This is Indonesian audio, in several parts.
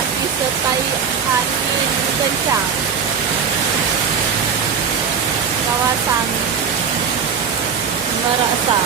dapat disertai angin kencang. Kawasan Meraksa.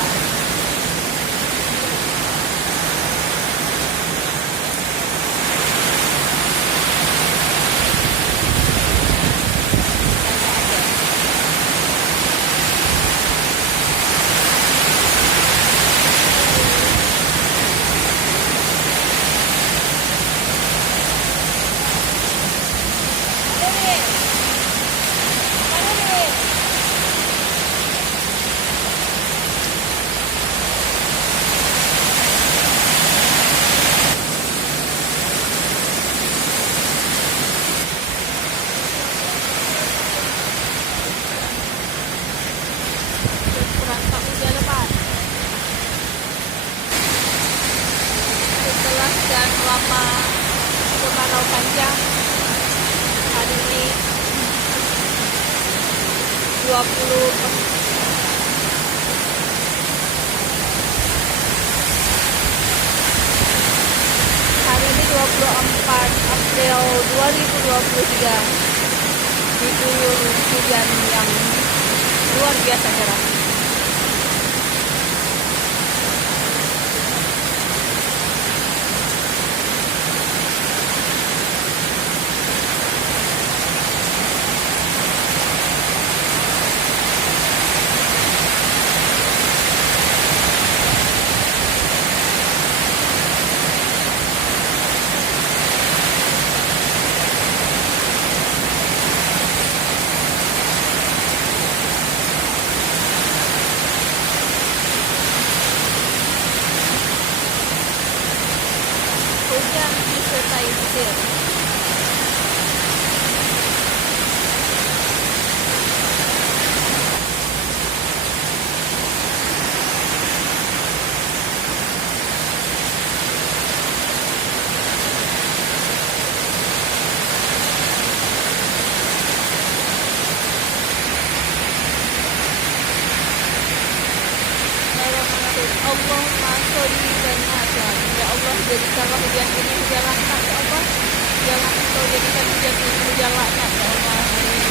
Perantau hujan lebat. Setelah sekian lama kemarau panjang, hari ini 20 hari ini 24 April 2023 diguyur hujan yang luar biasa deras. Hujan disertai petir. Allahumma sholli wa sallim. Ya Allah, jadikanlah hujan ini hujan rahmat ya Allah. Jangan Engkau jadikan hujan ini hujan laknat ya Allah. Amin.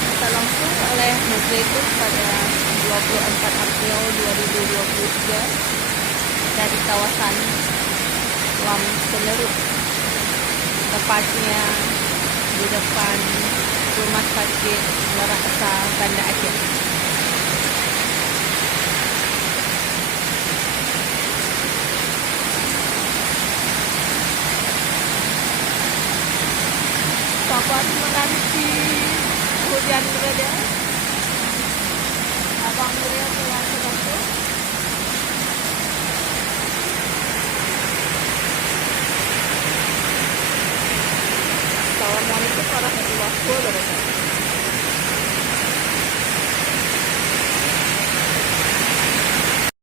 Kita langsung oleh Moderator pada 24 April 2023 dari kawasan Lam Semeru, tepatnya di depan Rumah Sakit Meraksa Banda Aceh. Sahabat menanti hujan berada. Abang beliau telah terbentuk. Assalamualaikum warahmatullahi wabarakatuh.